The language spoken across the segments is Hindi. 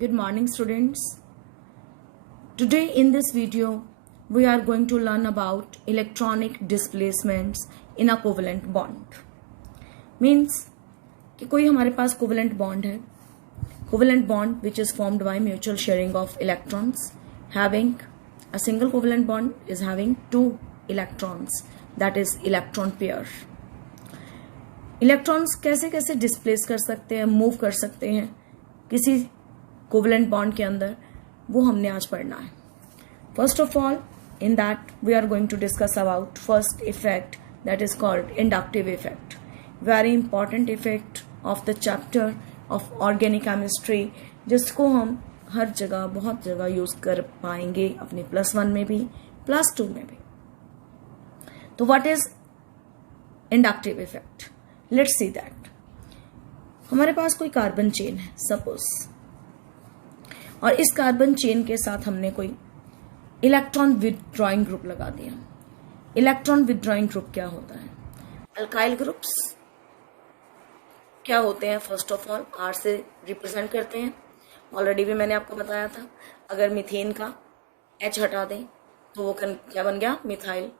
Good morning, students. Today in this video, we are going to learn about electronic displacements in a covalent bond. Means कि कोई हमारे पास covalent bond है. Covalent bond which is formed by mutual sharing of electrons. Having a single covalent bond is having two electrons, that is electron pair. Electrons कैसे कैसे डिस्प्लेस कर सकते हैं, मूव कर सकते हैं किसी कोवलेंट बॉन्ड के अंदर, वो हमने आज पढ़ना है. First of all in that we are going to discuss about first effect that is called inductive effect. Very important effect of the chapter of organic chemistry, जिसको हम हर जगह बहुत जगह यूज कर पाएंगे, अपने +1 में भी +2 में भी. तो what is inductive effect? Let's see that. हमारे पास कोई कार्बन चेन है सपोज, और इस कार्बन चेन के साथ हमने कोई इलेक्ट्रॉन विथड्रॉइंग ग्रुप लगा दिया. इलेक्ट्रॉन विथड्रॉइंग ग्रुप क्या होता है? अल्काइल ग्रुप्स क्या होते हैं? फर्स्ट ऑफ ऑल R से रिप्रेजेंट करते हैं. ऑलरेडी भी मैंने आपको बताया था, अगर मीथेन का H हटा दें तो वो क्या बन गया? मिथाइल.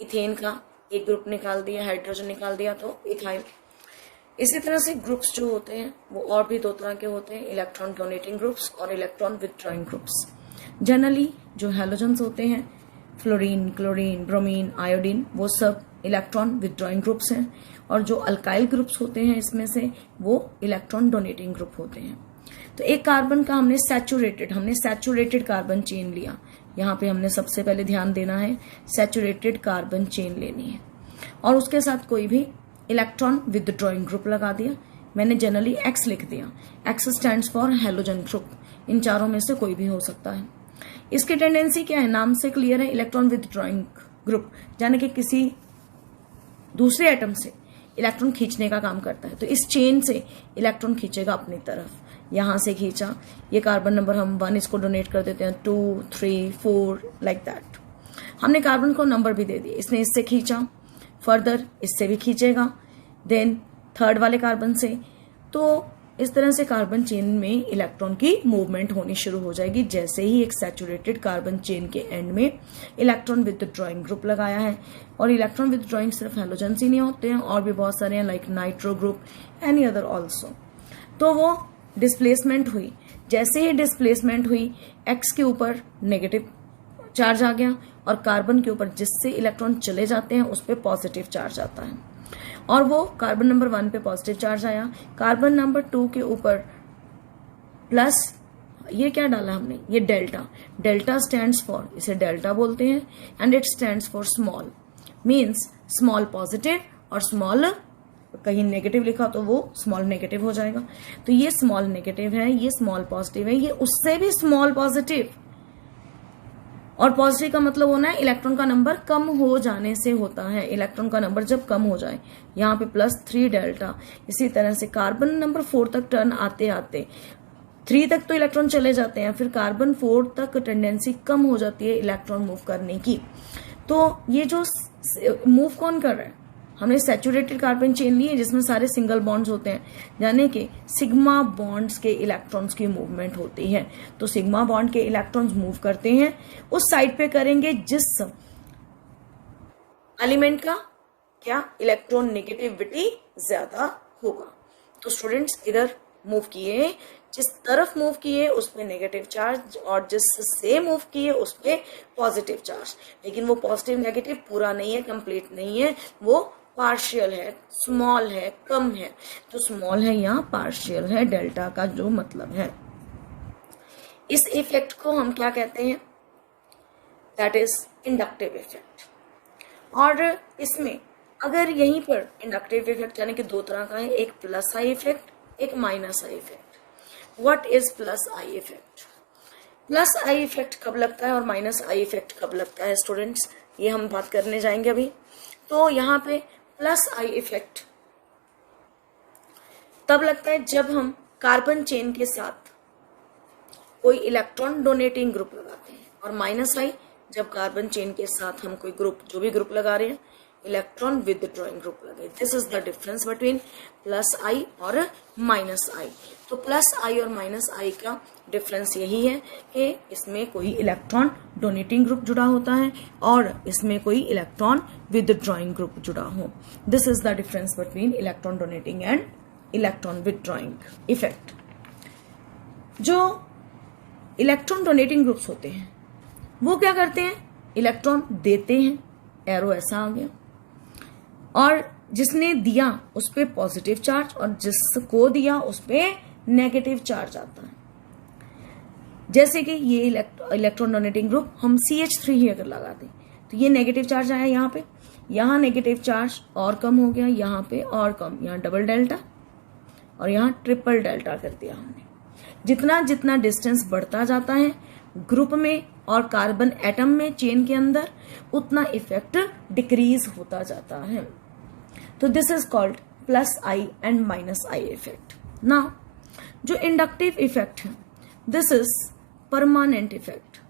इथेन का एक ग्रुप निकाल दिया, हाइड्रोजन निकाल दिया तो इथाइल. इसी तरह से ग्रुप्स जो होते हैं वो और भी दो तरह के होते हैं, इलेक्ट्रॉन डोनेटिंग ग्रुप्स और इलेक्ट्रॉन विथड्रॉइंग ग्रुप्स. जनरली जो हैलोजन्स होते हैं, फ्लोरीन, क्लोरीन, ब्रोमीन, आयोडीन, वो सब इलेक्ट्रॉन विथड्रॉइंग ग्रुप्स हैं. और जो अल्काइल ग्रुप्स होते हैं इसमें से वो इलेक्ट्रॉन डोनेटिंग ग्रुप होते हैं. तो एक कार्बन का हमने सैचुरेटेड कार्बन चेन लिया. यहाँ पे हमने सबसे पहले ध्यान देना है, सैचुरेटेड कार्बन चेन लेनी है और उसके साथ कोई भी इलेक्ट्रॉन विथड्रॉइंग ग्रुप लगा दिया. मैंने जनरली X लिख दिया. X stands for halogen group. इन चारों में से कोई भी हो सकता है. इसकी टेंडेंसी क्या है? नाम से क्लियर है, इलेक्ट्रॉन विथड्रॉइंग ग्रुप, यानी कि किसी दूसरे एटम से इलेक्ट्रॉन खींचने का काम करता है. तो इस चेन से इलेक्ट्रॉन खींचेगा अपनी तरफ. यहां से खींचा, ये कार्बन नंबर हम 1 इसको डोनेट कर देते हैं, 2, 3, 4 लाइक दैट. हमने कार्बन को नंबर भी दे दिए. इसने इससे खींचा, फर्दर इससे भी खींचेगा, देन थर्ड वाले कार्बन से. तो इस तरह से कार्बन चेन में इलेक्ट्रॉन की मूवमेंट होनी शुरू हो जाएगी जैसे ही एक सैचुरेटेड कार्बन चेन के एंड में इलेक्ट्रॉन विथड्रॉइंग ग्रुप लगाया है. और इलेक्ट्रॉन विथड्रॉइंग सिर्फ हैलोजन्स ही नहीं होते हैं, और भी बहुत सारे हैं, like nitro group, any other also. तो वो डिस्प्लेसमेंट हुई. जैसे ही डिस्प्लेसमेंट हुई, X के ऊपर नेगेटिव चार्ज आ गया और कार्बन के ऊपर जिससे इलेक्ट्रॉन चले जाते हैं उस पर पॉजिटिव चार्ज आता है. और वो कार्बन नंबर 1 पे पॉजिटिव चार्ज आया, कार्बन नंबर 2 के ऊपर प्लस, ये क्या डाला हमने? ये डेल्टा. डेल्टा स्टैंड्स फॉर, इसे डेल्टा बोलते हैं, and it stands for small. Means small positive और स्मॉल, कहीं नेगेटिव लिखा तो वो स्मॉल नेगेटिव हो जाएगा. तो ये स्मॉल नेगेटिव है, ये स्मॉल पॉजिटिव है, ये उससे भी स्मॉल पॉजिटिव. और पॉजिटिव का मतलब होना है इलेक्ट्रॉन का नंबर कम हो जाने से होता है. इलेक्ट्रॉन का नंबर जब कम हो जाए, यहाँ पे +3 डेल्टा. इसी तरह से कार्बन नंबर 4 तक टर्न आते आते 3 तक तो इलेक्ट्रॉन चले जाते हैं, फिर कार्बन 4 तक टेंडेंसी कम हो जाती है इलेक्ट्रॉन मूव करने की. तो ये जो मूव कौन कर रहा है? हमने सैचुरेटेड कार्बन चेन ली है जिसमें सारे सिंगल बॉन्ड्स होते हैं, यानी कि सिग्मा बॉन्ड्स के इलेक्ट्रॉन्स की मूवमेंट होती है. तो सिग्मा बॉन्ड के इलेक्ट्रॉन्स मूव करते हैं उस साइड पे करेंगे जिस एलिमेंट का क्या इलेक्ट्रॉन नेगेटिविटी ज्यादा होगा. तो स्टूडेंट्स इधर मूव किए, जिस तरफ मूव किए उस पे नेगेटिव चार्ज, और जिससे मूव किए उस पे पॉजिटिव चार्ज. लेकिन वो पॉजिटिव नेगेटिव पूरा नहीं है, कंप्लीट नहीं है, वो पार्शियल है, स्मॉल है, कम है. तो स्मॉल है यहाँ पार्शियल है, डेल्टा का जो मतलब है. इस इफेक्ट को हम क्या कहते हैं? That is inductive effect. और इसमें अगर यहीं पर इंडक्टिव इफेक्ट यानी कि दो तरह का है, एक +I इफेक्ट, एक -I effect. What is +I effect? +I effect कब लगता है और -I इफेक्ट कब लगता है स्टूडेंट्स, ये हम बात करने जाएंगे अभी. तो यहाँ पे +I इफेक्ट तब लगता है जब हम कार्बन चेन के साथ कोई इलेक्ट्रॉन डोनेटिंग ग्रुप लगाते हैं, और -I जब कार्बन चेन के साथ हम कोई ग्रुप, जो भी ग्रुप लगा रहे हैं, इलेक्ट्रॉन विदड्रॉइंग ग्रुप लगे। This is the difference between plus I और माइनस आई। तो प्लस आई और माइनस आई का डिफरेंस यही है कि इसमें कोई इलेक्ट्रॉन डोनेटिंग ग्रुप जुड़ा होता है और इसमें कोई इलेक्ट्रॉन विदड्रॉइंग ग्रुप जुड़ा हो। This is the difference between electron donating and electron withdrawing effect. जो इलेक्ट्रॉन डोनेटिंग ग्रुप्स होते हैं वो क्या करते हैं, इलेक्ट्रॉन देते हैं, एरो ऐसा आ गया, और जिसने दिया उस पर पॉजिटिव चार्ज और जिसको दिया उस पर नेगेटिव चार्ज आता है। जैसे कि ये इलेक्ट्रॉन डोनेटिंग ग्रुप हम CH3 ही अगर लगा दें तो ये नेगेटिव चार्ज आया यहाँ पे, यहाँ नेगेटिव चार्ज और कम हो गया, यहाँ पे और कम, यहाँ डबल डेल्टा और यहाँ ट्रिपल डेल्टा कर दिया हमने। जितना जितना डिस्टेंस बढ़ता जाता है ग्रुप में और कार्बन एटम में चेन के अंदर, उतना इफेक्ट डिक्रीज होता जाता है। तो this is called plus I and minus I effect. ना जो इंडक्टिव इफेक्ट है, this is permanent effect.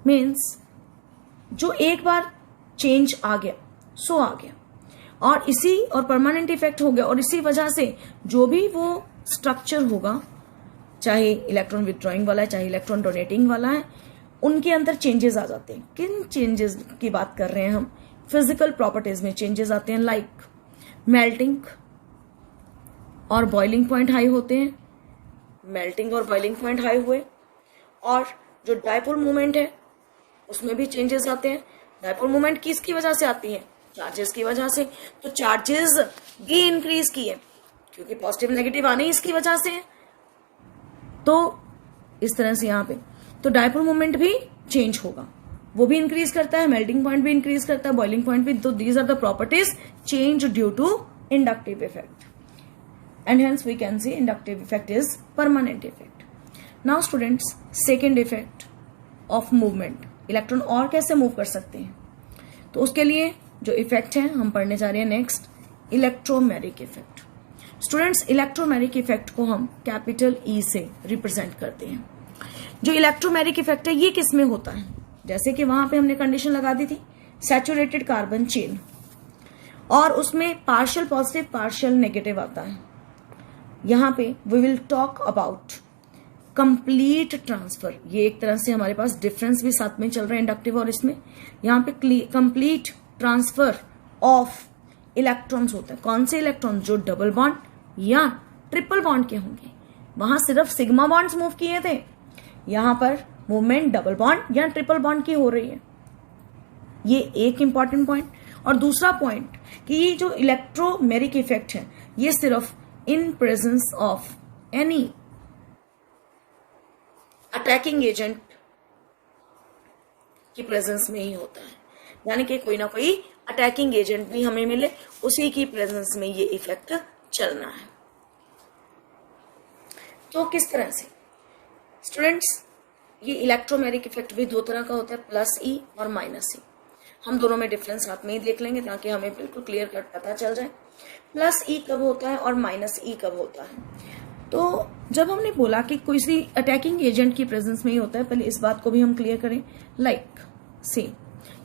Means जो एक बार चेंज आ गया सो आ गया, और इसी और परमानेंट इफेक्ट हो गया, और इसी वजह से जो भी वो स्ट्रक्चर होगा, चाहे इलेक्ट्रॉन विथड्रॉइंग वाला है चाहे इलेक्ट्रॉन डोनेटिंग वाला है, उनके अंदर चेंजेस आ जाते हैं। किन चेंजेस की बात कर रहे हैं हम, फिजिकल प्रॉपर्टीज में चेंजेस आते हैं, लाइक मेल्टिंग और बॉइलिंग पॉइंट हाई होते हैं। मेल्टिंग और बॉइलिंग पॉइंट हाई हुए, और जो डायपोल मूवमेंट है उसमें भी चेंजेस आते हैं। डायपोल मूवमेंट किसकी वजह से आती है, चार्जेस की वजह से। तो चार्जेस भी इंक्रीज किए क्योंकि पॉजिटिव नेगेटिव आने ही इसकी वजह से है। तो इस तरह से यहाँ पे तो डायपोल मूवमेंट भी चेंज होगा, वो भी इंक्रीज करता है, मेल्टिंग पॉइंट भी इंक्रीज करता है, बॉइलिंग पॉइंट भी। तो these are the properties change due to inductive effect, and hence we can see inductive effect is permanent effect. Now students, second effect of movement, electron और कैसे मूव कर सकते हैं, तो उसके लिए जो इफेक्ट है हम पढ़ने जा रहे हैं next, electromeric effect. Students, electromeric effect को हम कैपिटल ई से रिप्रेजेंट करते हैं। जो इलेक्ट्रोमेरिक इफेक्ट है ये किस में होता है, जैसे कि वहां पे हमने कंडीशन लगा दी थी सैचुरेटेड कार्बन चेन, और उसमें पार्शियल पॉजिटिव पार्शियल नेगेटिव आता है। यहाँ पे we will talk about complete transfer. ये एक तरह से हमारे पास डिफरेंस भी साथ में चल रहा है इंडक्टिव और इसमें। यहाँ पे कंप्लीट ट्रांसफर ऑफ इलेक्ट्रॉन्स होता है। कौन से इलेक्ट्रॉन, जो डबल बॉन्ड या ट्रिपल बॉन्ड के होंगे। वहां सिर्फ सिग्मा बॉन्ड्स मूव किए थे, यहां पर मूवमेंट डबल बॉन्ड या ट्रिपल बॉन्ड की हो रही है। ये एक इंपॉर्टेंट पॉइंट। और दूसरा पॉइंट कि ये जो इलेक्ट्रोमेरिक इफेक्ट है ये सिर्फ in presence of any attacking agent की प्रेजेंस में ही होता है, यानी कि कोई ना कोई अटैकिंग एजेंट भी हमें मिले, उसी की प्रेजेंस में ये इफेक्ट चलना है। तो किस तरह से स्टूडेंट्स, ये इलेक्ट्रोमेरिक इफेक्ट भी दो तरह का होता है, प्लस ई और माइनस ई। हम दोनों में डिफरेंस साथ में ही देख लेंगे ताकि हमें बिल्कुल क्लियर कट पता चल जाए प्लस ई कब होता है और माइनस ई कब होता है। तो जब हमने बोला कि कोई सी अटैकिंग एजेंट की प्रेजेंस में ही होता है, पहले इस बात को भी हम क्लियर करें। लाइक सी,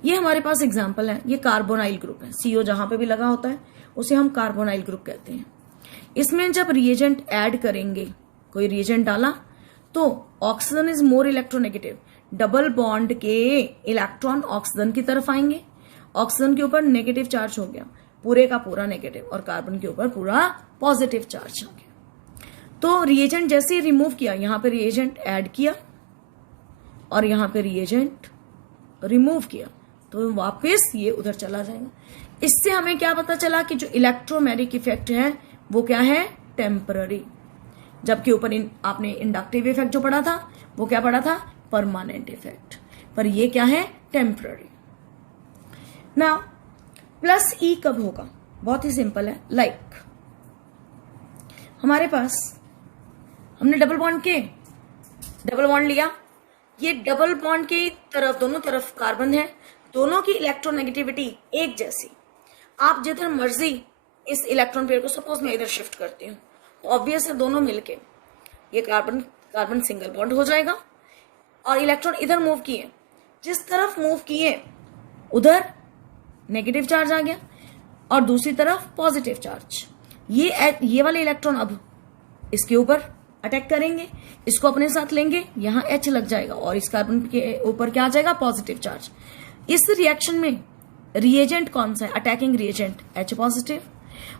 ये हमारे पास एग्जाम्पल है, ये कार्बोनाइल ग्रुप है, CO जहां पे भी लगा होता है उसे हम कार्बोनाइल ग्रुप कहते हैं। इसमें जब रिएजेंट ऐड करेंगे, कोई रिएजेंट डाला तो oxygen is more electronegative, double bond के इलेक्ट्रॉन ऑक्सीजन की तरफ आएंगे, ऑक्सीजन के ऊपर नेगेटिव चार्ज हो गया, पूरे का पूरा नेगेटिव, और कार्बन के ऊपर पूरा पॉजिटिव चार्ज आ गया। तो रिएजेंट जैसे ही रिमूव किया, यहां पे रिएजेंट ऐड किया और यहां पे रिएजेंट रिमूव किया, तो वापस ये उधर चला जाएगा। इससे हमें क्या पता चला कि जो इलेक्ट्रोमेरिक इफेक्ट है वो क्या है, टेम्पररी। जबकि ऊपर आपने इंडक्टिव इफेक्ट जो पढ़ा था वो क्या पढ़ा था, परमानेंट इफेक्ट, पर ये क्या है, टेम्पररी। नाउ प्लस ई कब होगा, बहुत ही सिंपल है। लाइक हमारे पास हमने डबल बॉन्ड लिया, ये डबल बॉन्ड की तरफ दोनों तरफ कार्बन है, दोनों की इलेक्ट्रोनेगेटिविटी एक जैसी। आप जिधर मर्जी इस इलेक्ट्रॉन पेयर को, सपोज मैं इधर शिफ्ट करती हूँ, तो ऑब्वियस है दोनों मिलके ये कार्बन सिंगल बॉन्ड हो जाएगा, और इलेक्ट्रॉन इधर मूव किए, जिस तरफ मूव किए उधर नेगेटिव चार्ज आ गया, और दूसरी तरफ पॉजिटिव चार्ज। ये वाले इलेक्ट्रॉन अब इसके ऊपर अटैक करेंगे, इसको अपने साथ लेंगे, यहां H लग जाएगा और इस कार्बन के ऊपर क्या आ जाएगा, पॉजिटिव चार्ज। इस रिएक्शन में रिएजेंट कौन सा है, अटैकिंग रिएजेंट H पॉजिटिव।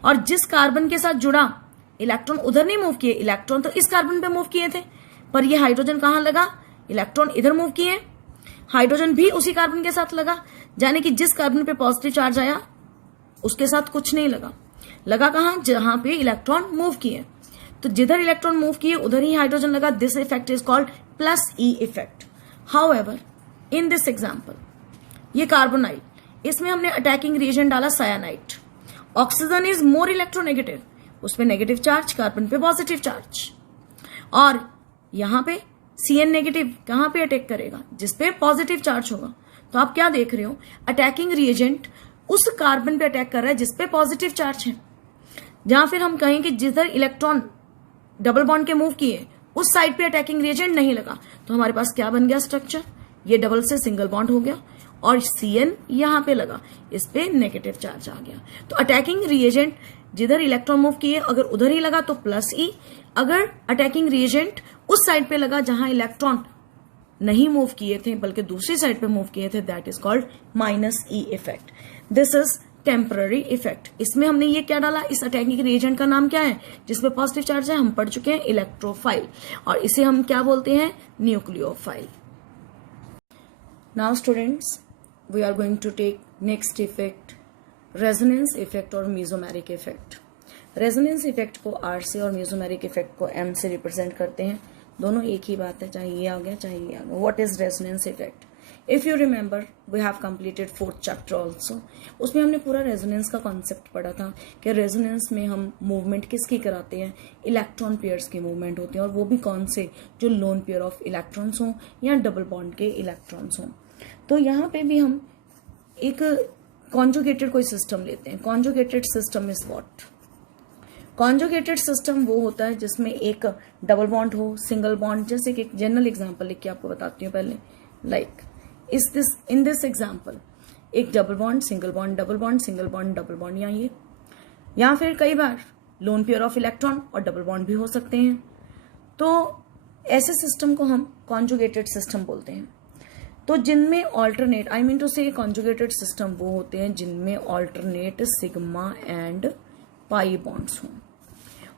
और जिस कार्बन के साथ जुड़ा इलेक्ट्रॉन उधर नहीं मूव किए, इलेक्ट्रॉन तो इस कार्बन पे मूव किए थे, पर ये हाइड्रोजन कहां लगा, इलेक्ट्रॉन इधर मूव किए, हाइड्रोजन भी उसी कार्बन के साथ लगा, यानी कि जिस कार्बन पे पॉजिटिव चार्ज आया उसके साथ कुछ नहीं लगा, लगा कहां, जहां पे इलेक्ट्रॉन मूव किए। तो जिधर इलेक्ट्रॉन मूव किए उधर ही हाइड्रोजन लगा। This effect is called plus E effect. However in this example ये कार्बोनाइल, इसमें हमने अटैकिंग रिएजेंट डाला सायानाइट। ऑक्सीजन इज मोर इलेक्ट्रोनेगेटिव, उसमें नेगेटिव चार्ज, कार्बन पे पॉजिटिव चार्ज। और यहां पे Cn नेगेटिव कहां पे अटैक करेगा, जिसपे पॉजिटिव चार्ज होगा। तो आप क्या देख रहे हो, अटैकिंग रिएजेंट उस कार्बन पे अटैक कर रहा है जिसपे पॉजिटिव चार्ज है। जहां फिर हम कहें कि जिधर इलेक्ट्रॉन डबल बॉन्ड के मूव किए उस साइड पे अटैकिंग रिएजेंट नहीं लगा, तो हमारे पास क्या बन गया स्ट्रक्चर, ये डबल से सिंगल बॉन्ड हो गया और Cn यहां पे लगा, इस पे नेगेटिव चार्ज आ गया। तो अटैकिंग रिएजेंट जिधर इलेक्ट्रॉन मूव किए अगर उधर ही लगा तो प्लस ई, अगर अटैकिंग रिएजेंट उस साइड पे लगा जहां इलेक्ट्रॉन नहीं मूव किए थे बल्कि दूसरी साइड पे मूव किए थे, that is called minus E effect. This is temporary effect. इसमें हमने ये क्या डाला, इस अटैकिंग रिएजेंट का नाम क्या है जिसपे पॉजिटिव चार्ज है, हम पढ़ चुके हैं इलेक्ट्रोफाइल, और इसे हम क्या बोलते हैं, nucleophile. Now students we are going to take next effect, resonance effect और मेसोमेरिक इफेक्ट। रेजोनेंस इफेक्ट को R से और मेसोमेरिक इफेक्ट को M से रिप्रेजेंट करते हैं। दोनों एक ही बात है, चाहे ये आ गया चाहे ये आ गया। What is resonance effect? If you remember we have completed 4th chapter also, उसमें हमने पूरा रेजोनेंस का कॉन्सेप्ट पढ़ा था कि रेजोनेंस में हम मूवमेंट किसकी कराते हैं, इलेक्ट्रॉन पेयर्स की मूवमेंट होती है, और वो भी कौन से, जो लोन पेयर ऑफ इलेक्ट्रॉन्स हों या डबल बॉन्ड के इलेक्ट्रॉन्स हों। तो यहाँ पे भी हम एक कॉन्जुगेटेड कोई सिस्टम लेते हैं। Conjugated system is what? Conjugated system वो होता है जिसमें एक डबल बॉन्ड हो, सिंगल बॉन्ड। जैसे कि एक जनरल एग्जांपल लिख के आपको बताती हूँ पहले। लाइक इन दिस एग्जांपल एक double bond, single bond, double bond, single bond, double bond, या फिर कई बार लोन पेयर ऑफ इलेक्ट्रॉन और डबल बॉन्ड भी हो सकते हैं। तो ऐसे सिस्टम को हम कॉन्जुगेटेड सिस्टम बोलते हैं। तो जिनमें alternate, I mean to say conjugated system वो होते हैं जिनमें alternate sigma and pi bonds हों।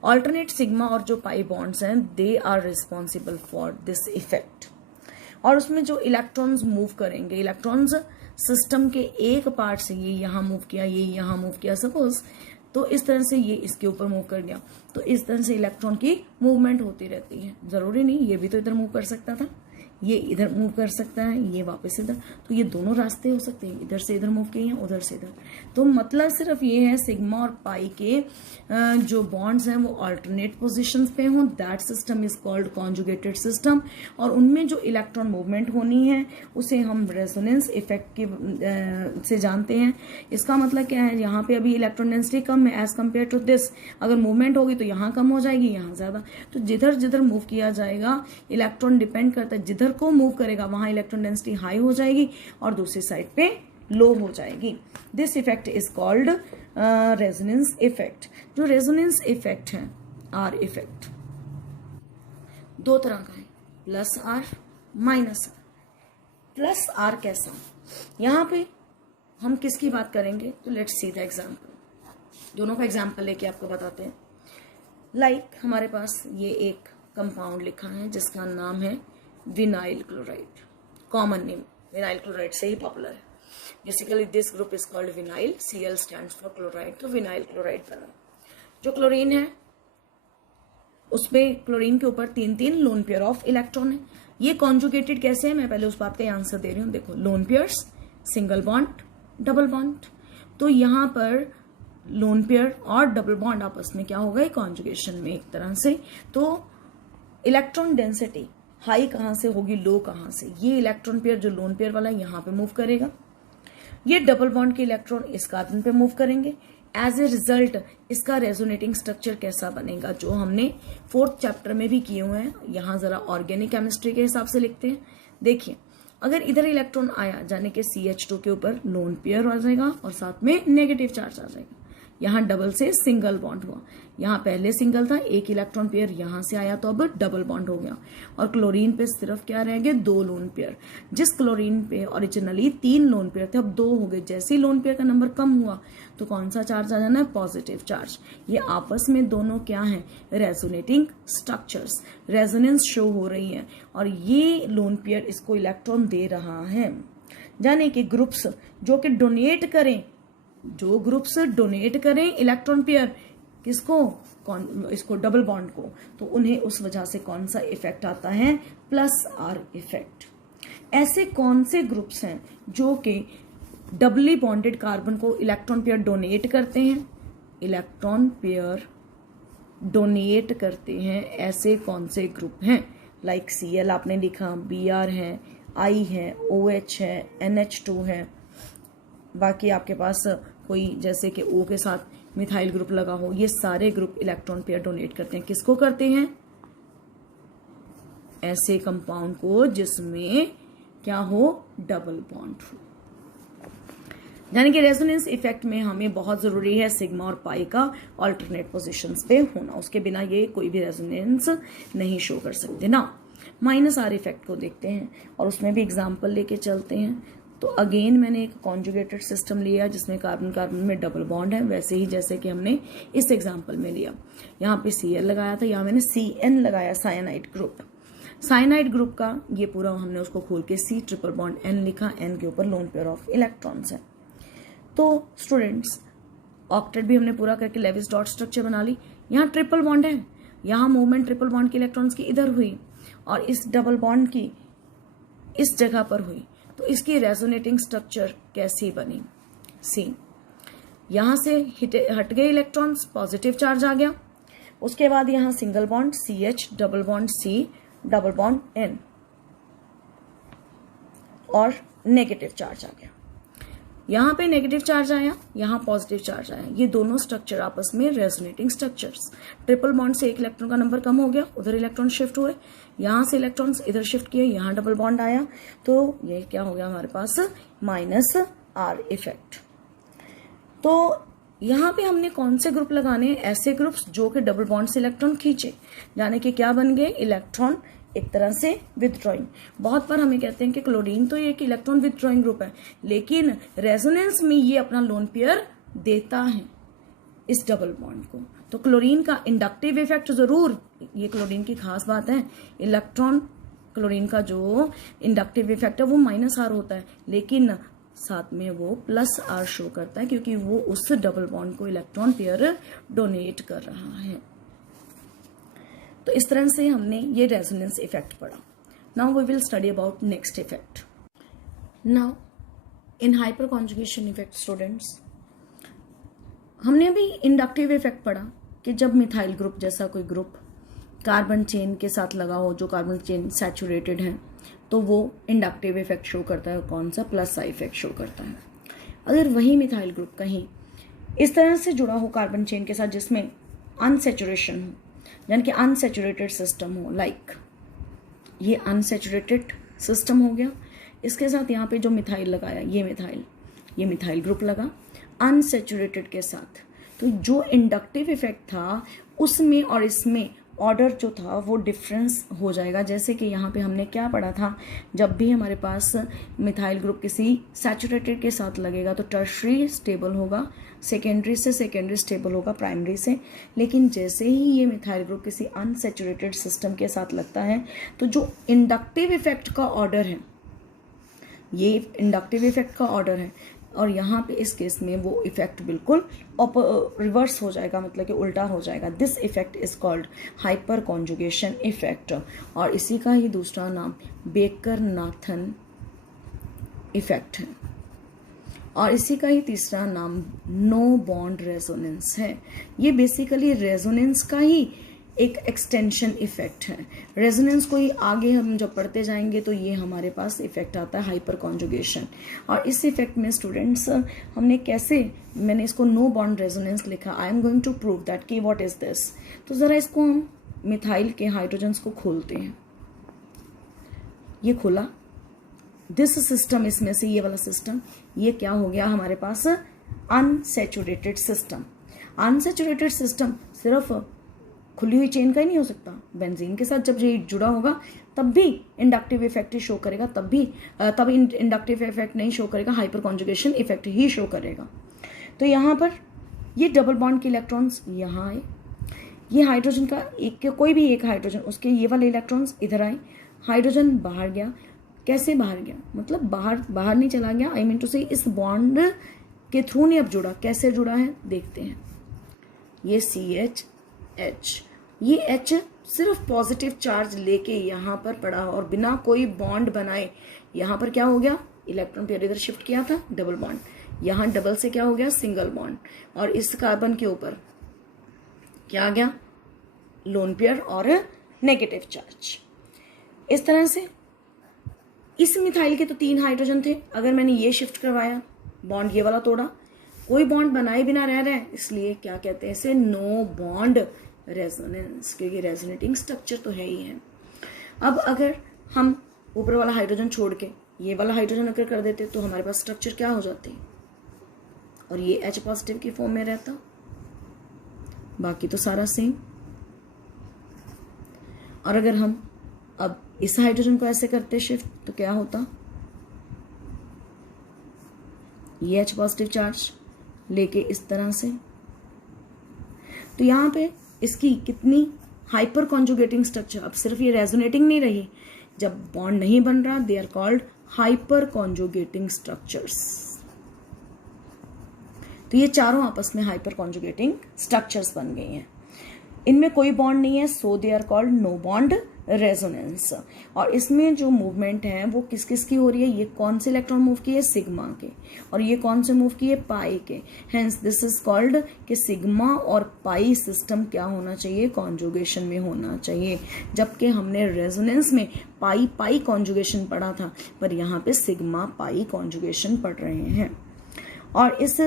ऑल्टरनेट सिग्मा और जो पाई बॉन्ड्स हैं they are responsible for this effect. और उसमें जो इलेक्ट्रॉन्स मूव करेंगे, इलेक्ट्रॉन्स सिस्टम के एक पार्ट से, ये यहाँ मूव किया, ये यहाँ मूव किया सपोज, तो इस तरह से ये इसके ऊपर मूव कर गया, तो इस तरह से इलेक्ट्रॉन की मूवमेंट होती रहती है। जरूरी नहीं ये भी तो इधर मूव कर सकता था, ये इधर मूव कर सकता है, ये वापस इधर, तो ये दोनों रास्ते हो सकते हैं, इधर से इधर मूव किए या उधर से इधर। तो मतलब सिर्फ ये है सिग्मा और पाई के जो बॉन्ड्स हैं वो अल्टरनेट पोजीशंस पे हों, that system is called conjugated system. और उनमें जो इलेक्ट्रॉन मूवमेंट होनी है उसे हम रेजोनेंस इफेक्ट के से जानते हैं। इसका मतलब क्या है, यहाँ पे अभी इलेक्ट्रॉन डेंसिटी कम है एज कम्पेयर टू दिस, अगर मूवमेंट होगी तो यहाँ कम हो जाएगी, यहाँ ज्यादा। तो जिधर जिधर मूव किया जाएगा इलेक्ट्रॉन डिपेंड करता है, जिधर को मूव करेगा वहां इलेक्ट्रॉन डेंसिटी हाई हो जाएगी और दूसरी साइड पे लो हो जाएगी। This effect is called resonance effect. जो रेजोनेंस इफेक्ट है, आर इफेक्ट, दो तरह का है, plus R, minus R. Plus R कैसा, यहां पे हम किसकी बात करेंगे, तो लेट्स सी द एग्जांपल। दोनों का एग्जांपल लेके आपको बताते हैं। लाइक हमारे पास ये एक कंपाउंड लिखा है जिसका नाम है vinyl chloride. Common name vinyl chloride से ही पॉपुलर है। Basically this group is called vinyl, Cl stands for chloride, तो विनाइल क्लोराइड बना। जो क्लोरीन है उसमें क्लोरीन के ऊपर 3 लोन पेयर ऑफ इलेक्ट्रॉन है। ये कॉन्जुगेटेड कैसे है, मैं पहले उस बात का आंसर दे रही हूँ। देखो, lone pairs, single bond, double bond. तो यहाँ पर लोन पेयर और डबल बॉन्ड आपस में क्या होगा, कॉन्जुगेशन में एक तरह से। तो इलेक्ट्रॉन डेंसिटी हाई कहां से होगी, लो कहां से, ये इलेक्ट्रॉन पेयर जो लोन पेयर वाला है यहां पे मूव करेगा, ये डबल बॉन्ड के इलेक्ट्रॉन इस कार्बन पे मूव करेंगे। एज ए रिजल्ट इसका रेजोनेटिंग स्ट्रक्चर कैसा बनेगा, जो हमने 4th चैप्टर में भी किए हुए हैं। यहां जरा ऑर्गेनिक केमिस्ट्री के हिसाब से लिखते हैं। देखिए, अगर इधर इलेक्ट्रॉन आया, जाने के CH2 के ऊपर लोन पेयर आ जाएगा और साथ में नेगेटिव चार्ज आ जाएगा। यहाँ डबल से सिंगल बॉन्ड हुआ, यहाँ पहले सिंगल था, एक इलेक्ट्रॉन पेयर यहाँ से आया तो अब डबल बॉन्ड हो गया। और क्लोरीन पे सिर्फ क्या रह गए, 2 लोन पेयर। जिस क्लोरीन पे ओरिजिनली 3 लोन पेयर थे अब 2 हो गए। जैसे ही लोन पेयर का नंबर कम हुआ तो कौन सा चार्ज आ जाना है, पॉजिटिव चार्ज। ये आपस में दोनों क्या है, रेजोनेटिंग स्ट्रक्चर्स, रेजोनेंस शो हो रही है और ये लोन पेयर इसको इलेक्ट्रॉन दे रहा है। यानी कि ग्रुप्स जो कि डोनेट करें, जो ग्रुप्स डोनेट करें इलेक्ट्रॉन पेयर किसको, इसको डबल बॉन्ड को, तो उन्हें उस वजह से कौन सा इफेक्ट आता है, प्लस आर इफेक्ट। ऐसे कौन से ग्रुप्स हैं जो कि डबली बॉन्डेड कार्बन को इलेक्ट्रॉन पेयर डोनेट करते हैं, इलेक्ट्रॉन पेयर डोनेट करते हैं, ऐसे कौन से ग्रुप हैं? लाइक Cl आपने लिखा, Br है, I है, OH है, NH2 है, बाकी आपके पास कोई जैसे कि O के साथ मिथाइल ग्रुप लगा हो, ये सारे ग्रुप इलेक्ट्रॉन पेयर डोनेट करते हैं। किसको करते हैं? ऐसे कंपाउंड को जिसमें क्या हो, डबल बॉन्ड हो। यानी कि रेजोनेंस इफेक्ट में हमें बहुत जरूरी है सिग्मा और पाई का अल्टरनेट पोजीशंस पे होना, उसके बिना ये कोई भी रेजोनेंस नहीं शो कर सकते ना। माइनस आर इफेक्ट को देखते हैं और उसमें भी एग्जांपल लेके चलते हैं। तो अगेन मैंने एक कॉन्जुगेटेड सिस्टम लिया जिसमें कार्बन कार्बन में डबल बॉन्ड है, वैसे ही जैसे कि हमने इस एग्जाम्पल में लिया। यहाँ पे Cl लगाया था, यहाँ मैंने Cn लगाया, साइनाइड ग्रुप। साइनाइड ग्रुप का ये पूरा हमने उसको खोल के C ट्रिपल बॉन्ड N लिखा, N के ऊपर लोन पेयर ऑफ इलेक्ट्रॉन्स है। तो स्टूडेंट्स ऑक्टेट भी हमने पूरा करके लेविस डॉट स्ट्रक्चर बना ली। यहाँ ट्रिपल बॉन्ड है, यहाँ मूवमेंट ट्रिपल बॉन्ड के इलेक्ट्रॉन्स की इधर हुई और इस डबल बॉन्ड की इस जगह पर हुई, तो इसकी रेजोनेटिंग स्ट्रक्चर कैसी बनी, सी यहां से हट गए इलेक्ट्रॉन्स, पॉजिटिव चार्ज आ गया। उसके बाद यहां single bond CH, double bond C, double bond N और नेगेटिव चार्ज आ गया। यहाँ पे नेगेटिव चार्ज आया, यहाँ पॉजिटिव चार्ज आया। ये दोनों स्ट्रक्चर आपस में रेजोनेटिंग स्ट्रक्चर्स। ट्रिपल बॉन्ड से एक इलेक्ट्रॉन का नंबर कम हो गया, उधर इलेक्ट्रॉन शिफ्ट हुए, यहाँ से इलेक्ट्रॉन्स इधर शिफ्ट किए, यहाँ डबल बॉन्ड आया, तो ये क्या हो गया हमारे पास, माइनस आर इफेक्ट। तो यहाँ पे हमने कौन से ग्रुप लगाने हैं, ऐसे ग्रुप्स जो कि डबल बॉन्ड से इलेक्ट्रॉन खींचे, यानी कि क्या बन गए, इलेक्ट्रॉन एक तरह से विथड्रॉइंग। बहुत बार हमें कहते हैं कि क्लोरीन तो एक इलेक्ट्रॉन विथड्रॉइंग ग्रुप है, लेकिन रेजोनेंस में ये अपना लोन पेयर देता है इस डबल बॉन्ड को। तो क्लोरीन का इंडक्टिव इफेक्ट जरूर, ये क्लोरीन की खास बात है, इलेक्ट्रॉन क्लोरीन का जो इंडक्टिव इफेक्ट है वो माइनस आर होता है, लेकिन साथ में वो प्लस आर शो करता है क्योंकि वो उस डबल बॉन्ड को इलेक्ट्रॉन पेयर डोनेट कर रहा है। तो इस तरह से हमने ये रेजोनेंस इफेक्ट पढ़ा। Now we will study about next effect. Now in hyperconjugation effect students, हमने अभी इंडक्टिव इफेक्ट पढ़ा कि जब मिथाइल ग्रुप जैसा कोई ग्रुप कार्बन चेन के साथ लगा हो, जो कार्बन चेन सैचुरेटेड है, तो वो इंडक्टिव इफेक्ट शो करता है। कौन सा, प्लस आई इफेक्ट शो करता है। अगर वही मिथाइल ग्रुप कहीं इस तरह से जुड़ा हो कार्बन चेन के साथ जिसमें अनसेचुरेशन हो, यानी कि अनसेचुरेटेड सिस्टम हो, लाइक ये अनसेचुरेटेड सिस्टम हो गया, इसके साथ यहाँ पे जो मिथाइल लगाया, ये मिथाइल ग्रुप लगा अनसेचुरेटेड के साथ, तो जो इंडक्टिव इफेक्ट था उसमें और इसमें ऑर्डर जो था वो डिफरेंस हो जाएगा। जैसे कि यहाँ पे हमने क्या पढ़ा था, जब भी हमारे पास मिथाइल ग्रुप किसी सैचुरेटेड के साथ लगेगा तो टर्शरी स्टेबल होगा, सेकेंडरी से सेकेंडरी स्टेबल होगा प्राइमरी से। लेकिन जैसे ही ये मिथाइल ग्रुप किसी अनसैचुरेटेड सिस्टम के साथ लगता है तो जो इंडक्टिव इफेक्ट का ऑर्डर है, ये इंडक्टिव इफेक्ट का ऑर्डर है, और यहाँ पे इस केस में वो इफेक्ट बिल्कुल रिवर्स हो जाएगा, मतलब कि उल्टा हो जाएगा। This effect is called hyper conjugation effect, और इसी का ही दूसरा नाम बेकर नाथन इफेक्ट है, और इसी का ही तीसरा नाम नो बॉन्ड रेजोनेंस है। ये बेसिकली रेजोनेंस का ही एक एक्सटेंशन इफेक्ट है। रेजोनेंस को ही आगे हम जब पढ़ते जाएंगे तो ये हमारे पास इफेक्ट आता है हाइपर कॉन्जुगेशन। और इस इफेक्ट में स्टूडेंट्स हमने कैसे, मैंने इसको नो बॉन्ड रेजोनेंस लिखा, I am going to prove that कि व्हाट इज दिस। तो ज़रा इसको हम मिथाइल के हाइड्रोजन्स को खोलते हैं। ये खुला, दिस सिस्टम, इसमें से ये वाला सिस्टम, ये क्या हो गया हमारे पास, अनसैचुरेटेड सिस्टम। अनसैचुरेटेड सिस्टम सिर्फ खुली हुई चेन का ही नहीं हो सकता, बेंजीन के साथ जब ये जुड़ा होगा तब भी इंडक्टिव इफेक्ट ही शो करेगा, तब इंडक्टिव इफेक्ट नहीं शो करेगा, हाइपर कॉन्जुगेशन इफेक्ट ही शो करेगा। तो यहाँ पर ये डबल बॉन्ड के इलेक्ट्रॉन्स यहाँ आए, ये हाइड्रोजन का एक कोई भी एक हाइड्रोजन, उसके ये वाले इलेक्ट्रॉन्स इधर आए, हाइड्रोजन बाहर गया। कैसे बाहर गया, मतलब बाहर नहीं चला गया, आई मीन टू से इस बॉन्ड के थ्रू नहीं अब जुड़ा। कैसे जुड़ा है देखते हैं। ये CH, ये H सिर्फ पॉजिटिव चार्ज लेके यहाँ पर पड़ा और बिना कोई बॉन्ड बनाए यहाँ पर क्या हो गया, इलेक्ट्रॉन पेयर इधर शिफ्ट किया था, डबल बॉन्ड, यहाँ डबल से क्या हो गया, सिंगल बॉन्ड, और इस कार्बन के ऊपर क्या आ गया, लोन पेयर और नेगेटिव चार्ज। इस तरह से इस मिथाइल के तो 3 हाइड्रोजन थे, अगर मैंने ये शिफ्ट करवाया, बॉन्ड ये वाला तोड़ा, कोई बॉन्ड बनाए बिना रह रहा है, इसलिए क्या कहते हैं इसे, नो बॉन्ड रेजोनेंस, क्योंकि रेजोनेटिंग स्ट्रक्चर तो है ही है। अब अगर हम ऊपर वाला हाइड्रोजन छोड़ के ये वाला हाइड्रोजन अगर कर देते तो हमारे पास स्ट्रक्चर क्या हो जाती, और ये H पॉजिटिव की फॉर्म में रहता, बाकी तो सारा सेम। और अगर हम अब इस हाइड्रोजन को ऐसे करते शिफ्ट तो क्या होता, ये H पॉजिटिव चार्ज लेके इस तरह से, तो यहाँ पे इसकी कितनी हाइपर कॉन्जुगेटिंग स्ट्रक्चर, अब सिर्फ ये रेजोनेटिंग नहीं रही, जब बॉन्ड नहीं बन रहा they are called hyperconjugating structures. तो ये चारों आपस में हाइपर कॉन्जुगेटिंग स्ट्रक्चर्स बन गई हैं, इनमें कोई बॉन्ड नहीं है, so they are called no bond resonance. और इसमें जो मूवमेंट है वो किस किस की हो रही है, ये कौन से इलेक्ट्रॉन मूव किए, सिग्मा के, और ये कौन से मूव किए, पाई के। हेंस दिस इज कॉल्ड कि सिग्मा और पाई सिस्टम क्या होना चाहिए, कॉन्जुगेशन में होना चाहिए, जबकि हमने रेजोनेंस में पाई पाई कॉन्जुगेशन पढ़ा था, पर यहाँ पे सिग्मा पाई कॉन्जुगेशन पढ़ रहे हैं। और इस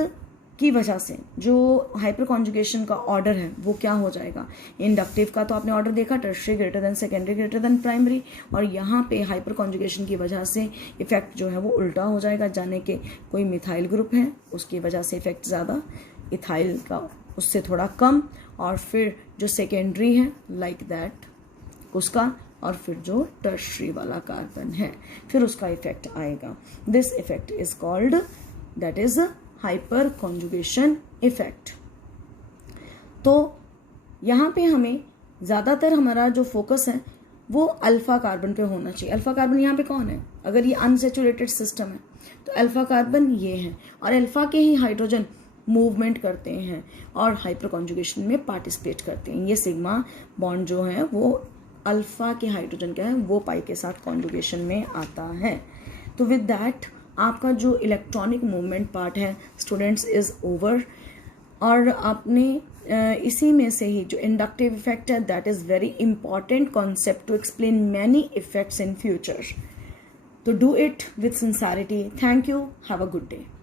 की वजह से जो हाइपर कॉन्जुगेशन का ऑर्डर है वो क्या हो जाएगा, इंडक्टिव का तो आपने ऑर्डर देखा, tertiary greater than secondary greater than primary, और यहाँ पे हाइपर कॉन्जुगेशन की वजह से इफेक्ट जो है वो उल्टा हो जाएगा, जाने के कोई मिथाइल ग्रुप है उसकी वजह से इफेक्ट ज़्यादा, इथाइल का उससे थोड़ा कम, और फिर जो सेकेंडरी है लाइक दैट उसका, और फिर जो टर्शियरी वाला कार्बन है फिर उसका इफेक्ट आएगा। This effect is called, that is hyper conjugation effect. तो यहाँ पे हमें ज़्यादातर हमारा जो फोकस है वो अल्फा कार्बन पे होना चाहिए। अल्फा कार्बन यहाँ पे कौन है, अगर ये अनसैचुरेटेड सिस्टम है तो अल्फा कार्बन ये है, और अल्फा के ही हाइड्रोजन मूवमेंट करते हैं और हाइपर कॉन्जुगेशन में पार्टिसिपेट करते हैं। ये सिग्मा बॉन्ड जो है वो अल्फा के हाइड्रोजन क्या है वो पाई के साथ कॉन्जुगेशन में आता है। तो विद दैट आपका जो इलेक्ट्रॉनिक मूवमेंट पार्ट है स्टूडेंट्स इज ओवर, और आपने इसी में से ही जो इंडक्टिव इफेक्ट है that is very important concept to explain many effects in future. तो do it with sincerity. Thank you, have a good day.